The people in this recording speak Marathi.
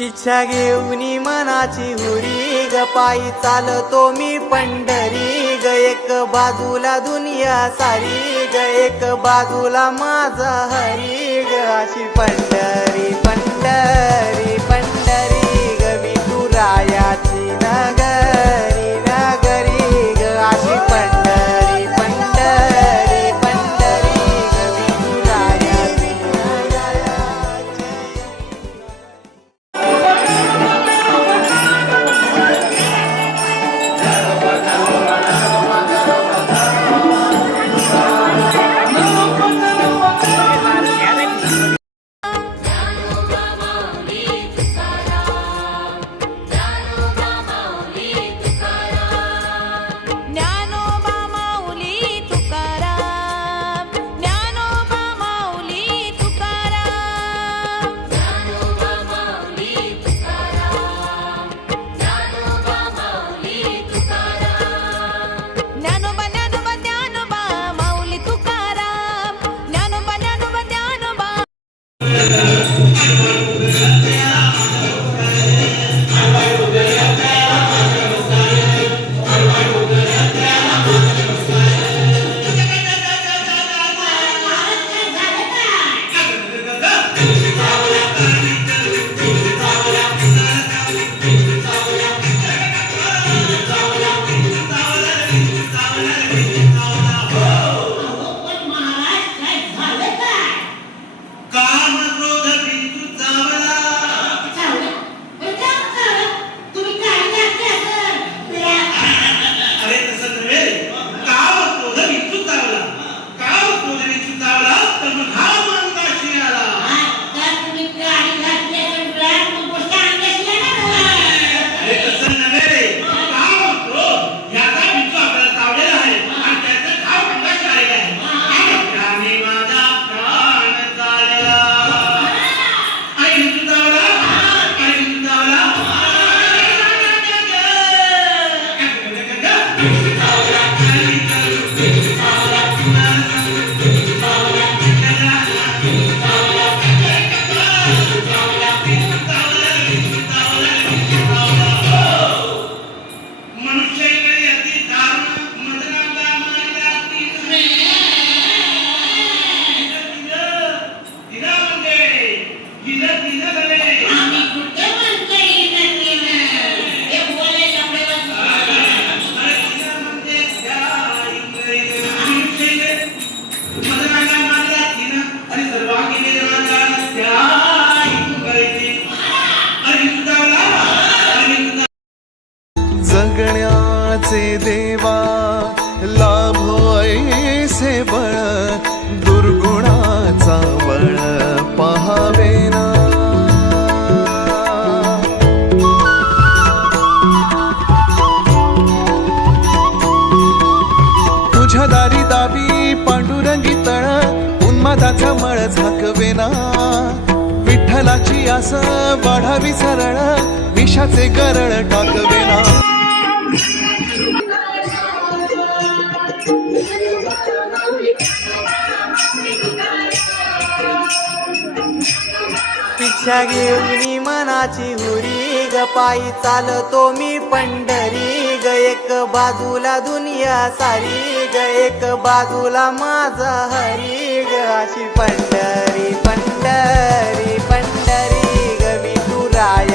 इच्छा घेऊनी मनाची हुरी ग पायी चालतो मी पंढरी ग एक बाजूला दुनिया सारी ग एक बाजूला माझा हरी ग अशी पंढरी पंढरी पंढरी ग विठुरायाची नगरी नगरी ग अशी पंढरी पंढरी पंढरी ग विठुरायाची नगरी। जगण्याचे देवा लाभो ऐसे बळ दुर्गुणाचा बळ पहावे ना तुझ्या दारी दावी पांडुरंगी तळ उन्मादाचा मळ झाकवेना विठ्ठलाची आस वाढावी सरळ विषाचे गरळ टाकवेना इच्छा घेऊनी मनाची हुरी ग पायी चालतो मी पंढरी ग एक बाजूला दुनिया सारी ग एक बाजूला माझा हरी ग अशी पंढरी पंढरी पंढरी ग विठुराया